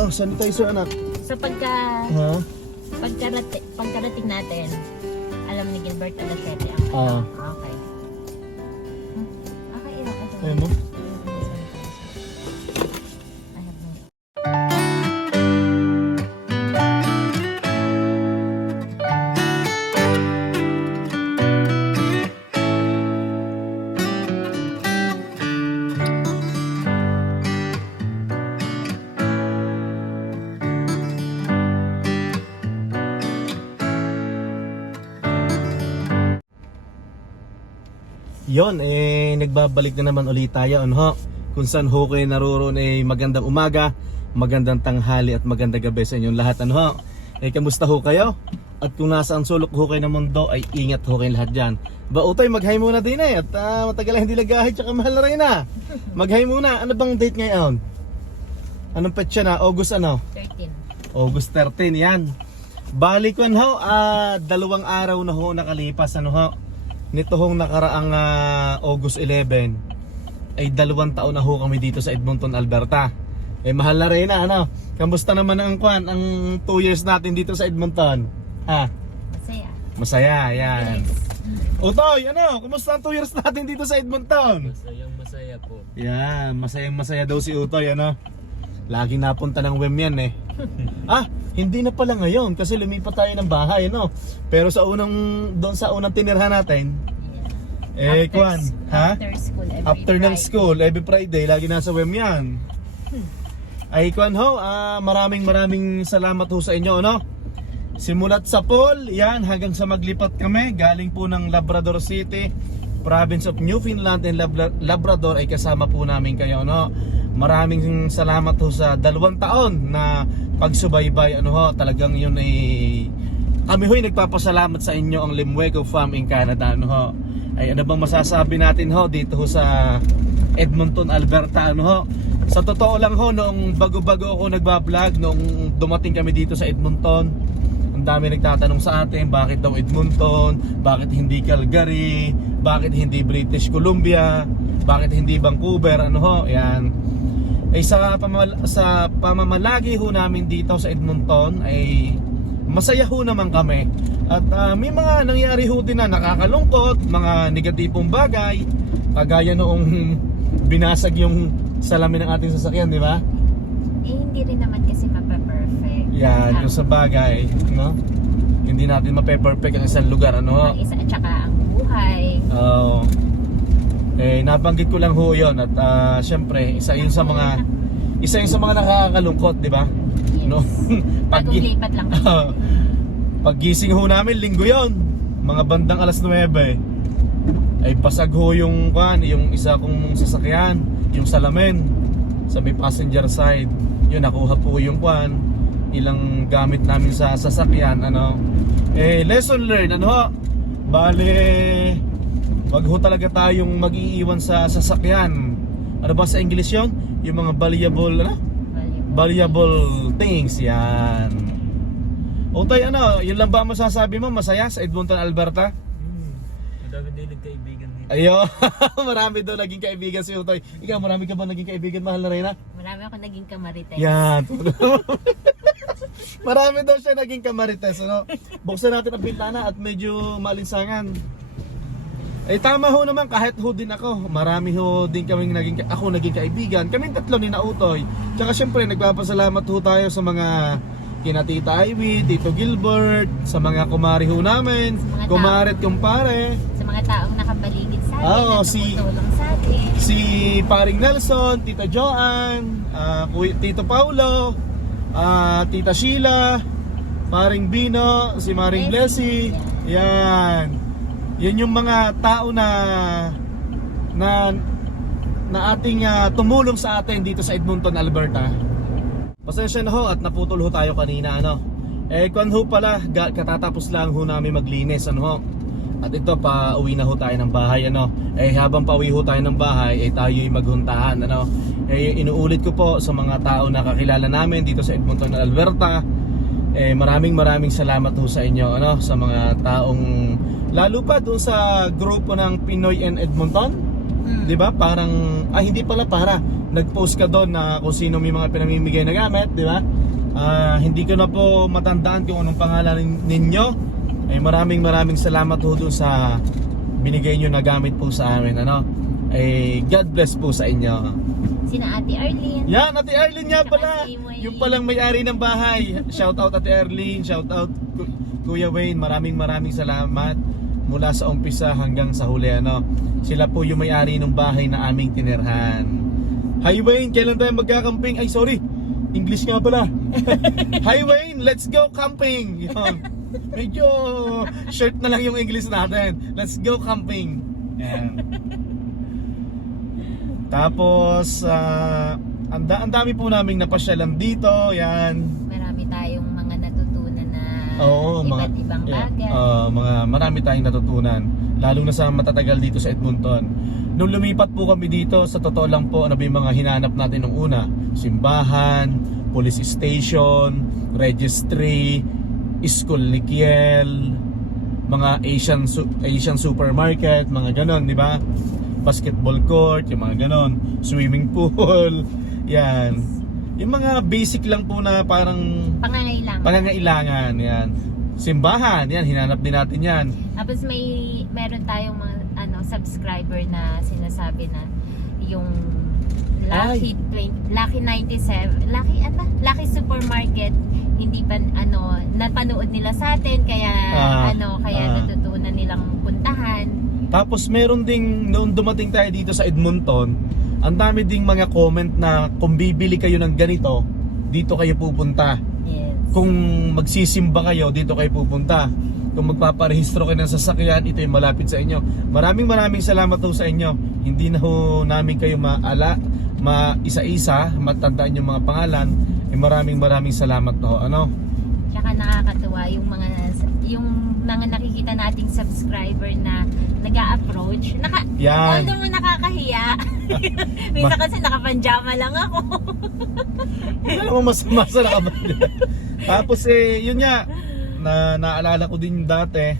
Oh, sanitizer anak. So Ha? pagkarating natin, alam ni Gilbert alas 7 ang Oo. Okay. Okay, ito. Ayun mo. I have no. Yon, nagbabalik na naman ulit tayo, ano? Kung saan ho kayo naroon, magandang umaga, magandang tanghali at magandang gabi sa inyong lahat, ano? Kamusta ho kayo? At kung nasa ang sulok ho kayo ng mundo, ay ingat ho kayo lahat dyan. Ba, Utoy, mag-hi muna din at matagal na hindi nag-hi, tsaka mahal na rin na. Mag-hi muna, ano bang date ngayon? Anong petsa na? August ano? 13. August 13, yan. Balik ko ho, 2 araw na ho nakalipas, ano ho? Nito hong nakaraang August 11 ay 2 taon na ho kami dito sa Edmonton, Alberta. Mahal na rin na, ano? Kamusta naman ang 2 years natin dito sa Edmonton? Ha? Masaya. Masaya, yan. Yes. Utoy, ano? Kumusta ang 2 years natin dito sa Edmonton? Masayang masaya po. Yan, masayang masaya daw si Utoy, ano? Laging napunta ng WEM yan hindi na pala ngayon kasi lumipat tayo ng bahay, ano? Pero doon sa unang tinirhan natin, After school, after ng school, every Friday, lagi nasa WEM yan. Ay kuan ho, maraming salamat ho sa inyo, ano? Simulat sa Paul, yan, hanggang sa maglipat kami, galing po ng Labrador City, province of Newfoundland and Labrador, ay kasama po namin kayo, no? Maraming salamat ho sa 2 taon na pagsubaybay, ano ho, talagang yun ay kami ho'y nagpapasalamat sa inyo, ang Limwego Farm in Canada, ano ho. Ay ano bang masasabi natin ho dito ho sa Edmonton, Alberta, ano ho. Sa totoo lang ho, noong bago-bago ako nagbablog, noong dumating kami dito sa Edmonton, ang dami nagtatanong sa atin, bakit daw Edmonton, bakit hindi Calgary, bakit hindi British Columbia, bakit hindi Vancouver, ano ho, yan. Ay sa pamamalagi ho namin dito sa Edmonton ay masaya ho naman kami. At may mga nangyari ho din na nakakalungkot, mga negatibong bagay, kagaya noong binasag yung salamin ng ating sasakyan, di ba? Hindi rin naman kasi mape-perfect. Yan, yung sa bagay, no? Hindi natin mape-perfect ang isang lugar, ano? Ang isa at saka ang buhay. Oo. Nabanggit ko lang ho yun at syempre isa yun sa mga nakakalungkot, di ba? Yes. No? Bagong lipat lang kasi. Paggising ho namin, linggo yon, mga bandang alas 9 ay pasag ho yung isa kong sasakyan, yung salamin sa may passenger side. Yun, nakuha po yung ilang gamit namin sa sasakyan, ano. Lesson learned, ano ho? Bale, wag ho talaga tayong mag-iiwan sa sasakyan. Ano ba sa English yon? Yung mga valuable things, yan. Utay, ano, yun lang ba masasabi mo? Masaya sa Edmonton, Alberta? Madami din nagkaibigan dito. Ayo, marami daw naging kaibigan si Utay. Ikaw, marami ka ba naging kaibigan, mahal na Reyna? Marami ako naging kamarites. Yan. Marami daw siya naging kamarites, ano? Buksan natin ang bintana at medyo malinsangan. Tama ho naman, kahit ho din ako, marami ho din kaming naging kaibigan. Kaming 3 ni Nautoy. Tsaka syempre nagpapasalamat ho tayo sa mga kina Tita Ivy, Tito Gilbert, sa mga kumari ho namin, kumare at kumpare. Sa mga taong nakapaligid sa atin, Oo, na tumutulong sa atin. Si Paring Nelson, Tita Joanne, Tito Paulo, Tita Sheila, Paring Bino, si Maring Blessy. Yan. Yan yung mga tao na ating tumulong sa atin dito sa Edmonton, Alberta. Pasensya na ho at naputol ho tayo kanina, ano. Kung ho pala, katatapos lang ho namin maglinis, ano ho. At ito, pauwi na ho tayo ng bahay, ano. Habang pauwi ho tayo ng bahay, tayo'y maghuntahan, ano. Inuulit ko po sa mga tao na kakilala namin dito sa Edmonton, Alberta. Maraming salamat ho sa inyo, ano, sa mga taong lalo pa doon sa grupo ng Pinoy and Edmonton. 'di ba? Parang hindi pala nag-post ka doon na kung sino may mga pinamimigay na gamit, 'di ba? Hindi ko na po matandaan kung anong pangalan ninyo. Maraming salamat po doon sa binigay nyo na gamit po sa amin, ano. God bless po sa inyo. Sina Ate Arlene. Yan, Ate Arlene nga Tsaka pala. si Wayne. Yung palang may-ari ng bahay. Shout out Ate Arlene, shout out Kuya Wayne. Maraming salamat mula sa umpisa hanggang sa huli, ano. Sila po yung may-ari ng bahay na aming tinirhan. Hi Wayne, kailan tayo magkakamping? Ay sorry, English nga pala. Hi Wayne, let's go camping. Yun. Medyo short na lang yung English natin. Let's go camping. Yan. Tapos ang dami po naming napasyalan dito. Yan. Marami tayong mga natutunan na Oo, iba't ibang bagay. marami tayong natutunan. Lalo na sa matatagal dito sa Edmonton. Nung lumipat po kami dito, sa totoo lang po, ano ba yung mga hinanap natin nung una? Simbahan, police station, registry, school ni Kiel, mga Asian supermarket, mga ganon, di ba? Basketball court, yung mga ganon, swimming pool, yan. Yung mga basic lang po na parang pangangailangan, yan. Simbahan, yan, hinanap din natin yan. Tapos meron tayong mga subscriber na sinasabi na yung Lucky 97, Lucky Supermarket, hindi pa napanood nila sa atin, kaya natutunan nilang puntahan. Tapos meron ding noong dumating tayo dito sa Edmonton, ang dami ding mga comment na kung bibili kayo ng ganito, dito kayo pupunta. Yes. Kung magsisimba kayo, dito kayo pupunta. Kung magpaparehistro kayo ng sasakyan, ito yung malapit sa inyo. Maraming salamat po sa inyo. Hindi na ho namin kayo isa-isa, matandaan yung mga pangalan. Maraming salamat po. Ano? Tsaka nakakatuwa yung mga nakikita nating subscriber na nag-a-approach. Yan. Although nakakahiya. Minsan kasi nakapanjama lang ako. Hindi naman masama sa nakabanda. Tapos yun nga, naalala ko din dati,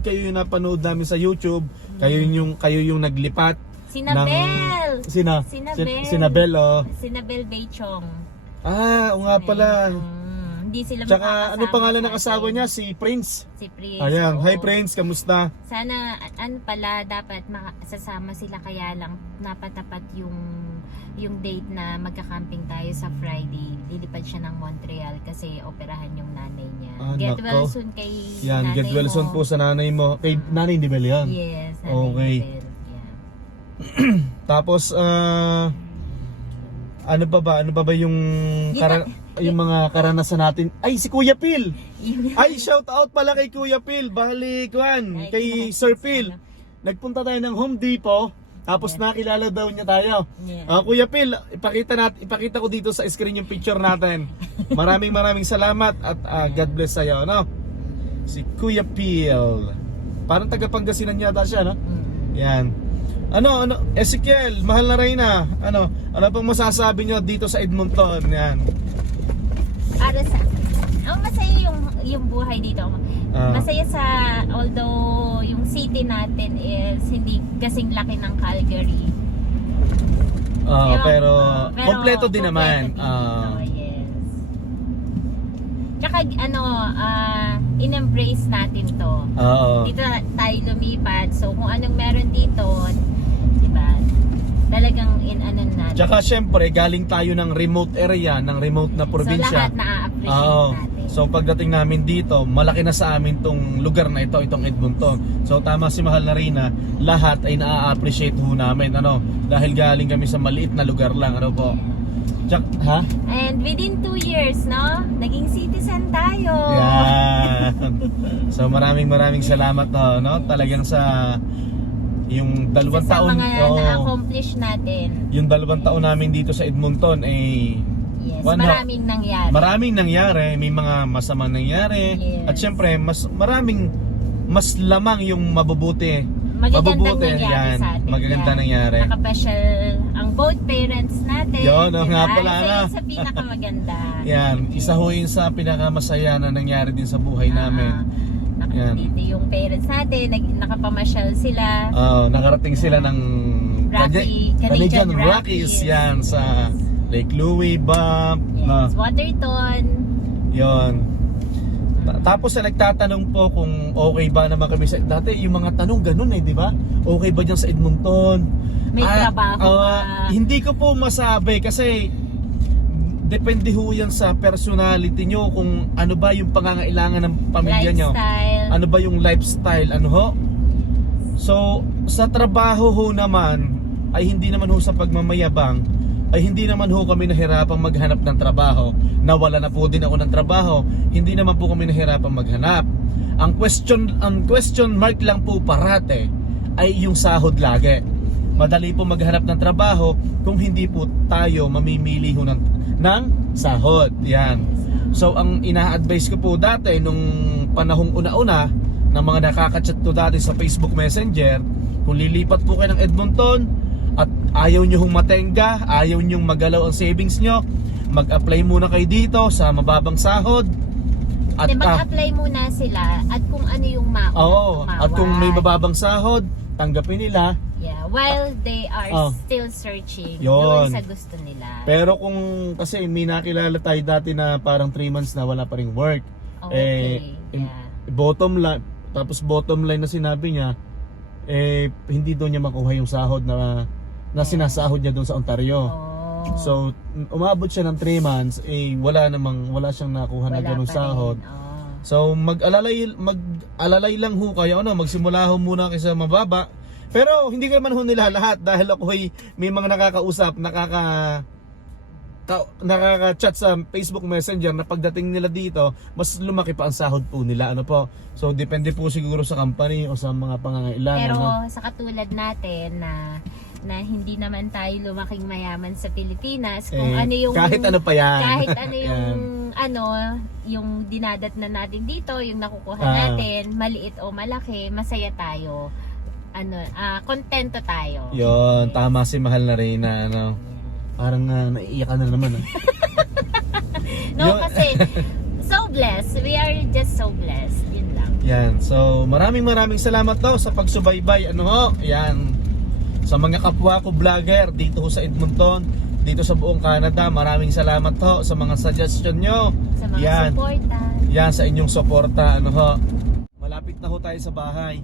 kayo yung napanood namin sa YouTube, kayo yung naglipat. Sinabel! Sinabel, oh. Sinabel Beichong. Oo nga pala. Hindi sila Tsaka ano pangalan ng asawa niya? Si Prince. Si Prince. Ayan, oo. hi Prince, kamusta? Sana dapat sasama sila, kaya lang napatapat yung date na magka-camping tayo sa Friday. Lilipad siya ng Montreal kasi operahan yung nanay niya. Get well soon kay yan, nanay get well mo. soon po sa nanay mo. Kay nanay di ba yan? Yes, nanay Okay. Bel. Yeah. Tapos ano pa ba yung yung mga karanasan natin? Ay, si Kuya Phil. Ay, shout out pala kay Kuya Phil. Balik kay Sir Phil. Nagpunta tayo ng Home Depot. Tapos nakilala daw niya tayo. Yeah. Kuya Phil, ipakita ko dito sa screen yung picture natin. Maraming salamat at God bless sa'yo, no? Si Kuya Phil. Parang taga Pangasinan yata siya, no? Yan. Ano, Ezekiel, mahal na Reyna. Ano pang masasabi nyo dito sa Edmonton? Yan. Para sa masaya yung buhay dito. Masaya although yung city natin is hindi kasing laki ng Calgary. Pero kompleto din naman. Yes. Tsaka in-embrace natin to. Dito tayo lumipat. So kung anong meron dito, di ba? Talagang natin. Tsaka syempre, galing tayo ng remote area, ng remote na probinsya. So lahat na-appreciate natin. So pagdating namin dito, malaki na sa amin tong lugar na ito, itong Edmonton. So tama si Mahal na Reyna, lahat ay na-appreciate ho namin, dahil galing kami sa maliit na lugar lang, po. Ha? And within 2 years, naging citizen tayo. Yan. So maraming salamat, talagang sa yung 2 taon, sa mga na-accomplish natin. Yung 2 taon namin dito sa Edmonton yes, maraming nangyari. May mga masamang nangyari. Yes. At syempre, mas lamang yung mabubuti. Magagandang nangyari sa atin. Magaganda nangyari. Nakapasyal ang both parents natin. Yun, nga pala Isa yun sa pinakamaganda. Yan, isa ho yun sa pinakamasaya na nangyari din sa buhay namin. Yan. Dito yung parents natin, nakapamasyal sila. Nakarating sila ng Canadian Rockies. Yan sa Lake Louis, Banff. Yes, Waterton. Yon. Tapos nagtatanong po kung okay ba naman kami sa dati yung mga tanong ganun di ba? Okay ba diyan sa Edmonton? May trabaho ba? Hindi ko po masabi kasi depende ho yan sa personality nyo kung ano ba yung pangangailangan ng pamilya nyo. Lifestyle. Ano ba yung lifestyle, ano ho? So, sa trabaho ho naman ay hindi naman ho sa pagmamayabang ay hindi naman ho kami nahirapang maghanap ng trabaho. Nawala na po din ako ng trabaho. Hindi naman po kami nahirapang maghanap. Ang question mark lang po parate ay yung sahod lagi. Madali po maghanap ng trabaho kung hindi po tayo mamimili ho ng sahod. Yan. So ang ina-advise ko po dati nung panahong una-una ng mga nakaka-chat ko dati sa Facebook Messenger, kung lilipat po kayo ng Edmonton at ayaw nyo hong matenga, ayaw nyo magalaw ang savings nyo, mag-apply muna kayo dito sa mababang sahod. At mag-apply muna sila at kung ano yung at kung may mababang sahod, tanggapin nila. Yeah, while they are still searching Yun. doon sa gusto nila. Pero kung kasi may nakilala tayo dati na parang 3 months na wala pa ring work. Okay. Bottom line, tapos bottom line na sinabi niya, hindi doon niya makuha yung sahod na sinasahod niya doon sa Ontario. So, umabot siya ng 3 months, wala siyang nakuha na ganung sahod. So, mag-alalay lang ho kayo, magsimula ho muna kayo sa mababa. Pero hindi ko naman ho nila lahat dahil ako may mga nakakausap, nakaka-chat sa Facebook Messenger na pagdating nila dito, mas lumaki pa ang sahod po nila. So, depende po siguro sa company o sa mga pangangailangan. Pero sa katulad natin na hindi naman tayo lumaking mayaman sa Pilipinas, kung ano yung kahit ano pa yan. Kahit ano yung yung dinadat na natin dito, yung nakukuha natin, maliit o malaki, masaya tayo. Kontento tayo. Yon, tama si mahal na Reyna, parang naiiyak ka na naman. Kasi so blessed. We are just so blessed. Yun lang. Yan. So, maraming salamat daw sa pagsubaybay. Yan. Sa mga kapwa ko vlogger dito sa Edmonton, dito sa buong Canada, maraming salamat ho sa mga suggestion nyo. Sa mga suporta. Yan, sa inyong suporta. Malapit na ho tayo sa bahay.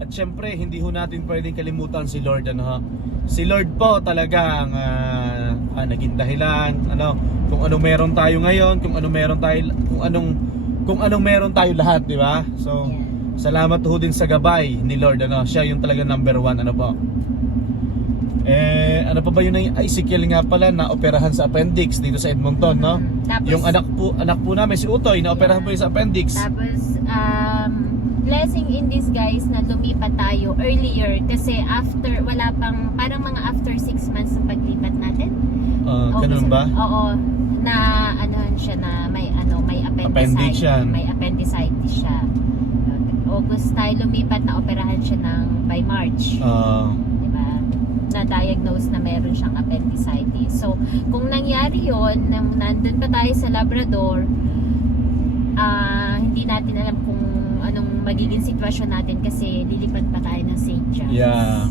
At syempre, hindi ho natin pwedeng kalimutan si Lord. Si Lord po talaga ang naging dahilan. Kung anong meron tayo ngayon, kung anong meron tayo lahat, di ba? So, salamat ho din sa gabay ni Lord. Siya yung talaga number 1. Ano pa ba yun? Ezekiel nga pala na operahan sa appendix dito sa Edmonton, Tapos, yung anak po namin si Utoy na operahan po yung sa appendix. Tapos blessing in disguise na lumipat tayo earlier kasi after parang mga after 6 months ng paglipat natin. Ganun ba? Oo, na siya na may appendix yan. May appendicitis siya. August tayo lumipat na operahan siya by March. Diba? Na-diagnose na meron siyang appendicitis. So, kung nangyari yun, nandun pa tayo sa Labrador, hindi natin alam kung anong magiging sitwasyon natin kasi lilipat pa tayo ng St. John's. Yeah.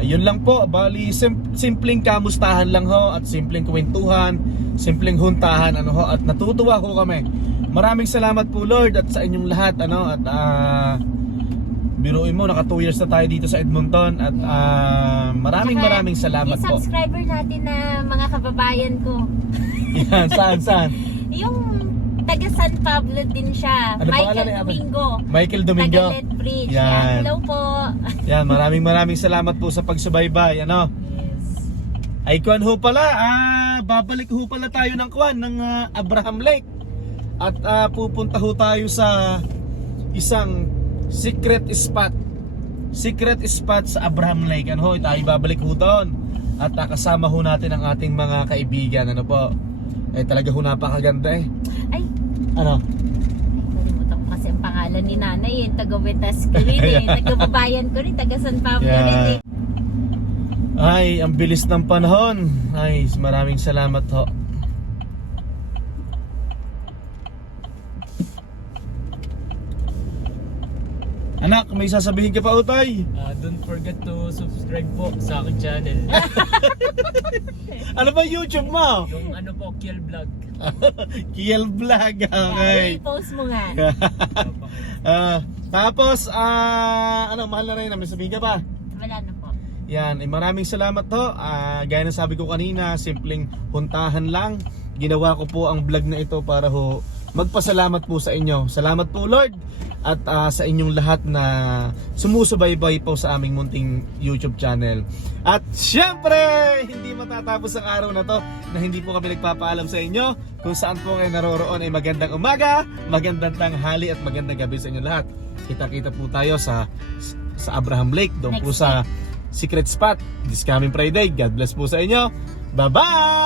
Yun lang po, bali simpleng kamustahan lang ho at simpleng kwentuhan, simpleng huntahan at natutuwa ko kami. Maraming salamat po Lord at sa inyong lahat at biruin mo naka 2 years na tayo dito sa Edmonton at maraming salamat po. Yung subscriber natin na mga kababayan ko. Yan, saan? Yung taga San Pablo din siya. Michael Domingo. Taga Lethbridge. Yan. Hello po. Yan, maraming salamat po sa pagsubaybay. Yes. Ay kuwan ho pala, babalik ho pala tayo ng Abraham Lake. At pupunta ho tayo sa isang secret spot sa Abraham Lake. Tayo babalik ho doon. At kasama ho natin ang ating mga kaibigan. Talaga ho napakaganda Ay. Nalimutan ko kasi ang pangalan ni nanay taga Vitas ko rin taga-babayan ko rin, taga San Pablo rin Ay, ang bilis ng panahon. Ay, maraming salamat ho. Anak, may sasabihin ka pa, Utoy? Don't forget to subscribe po sa aking channel. Ano ba YouTube mo? Yung ano po, Kiel Vlog. Kiel Vlog, Ay, okay. post mo nga. Tapos, ano, mahal na rin, may sabihin ka pa? Wala na po. Yan, maraming salamat to. Gaya ng sabi ko kanina, simpleng huntahan lang. Ginawa ko po ang vlog na ito para ho magpasalamat po sa inyo. Salamat po, Lord. At sa inyong lahat na sumusubaybay po sa aming munting YouTube channel. At syempre, hindi matatapos ang araw na to na hindi po kami nagpapaalam sa inyo kung saan po kayo naroroon ay magandang umaga, magandang tanghali at magandang gabi sa inyo lahat. Kita-kita po tayo sa Abraham Lake, doon po Next sa Secret Spot this coming Friday. God bless po sa inyo. Bye-bye!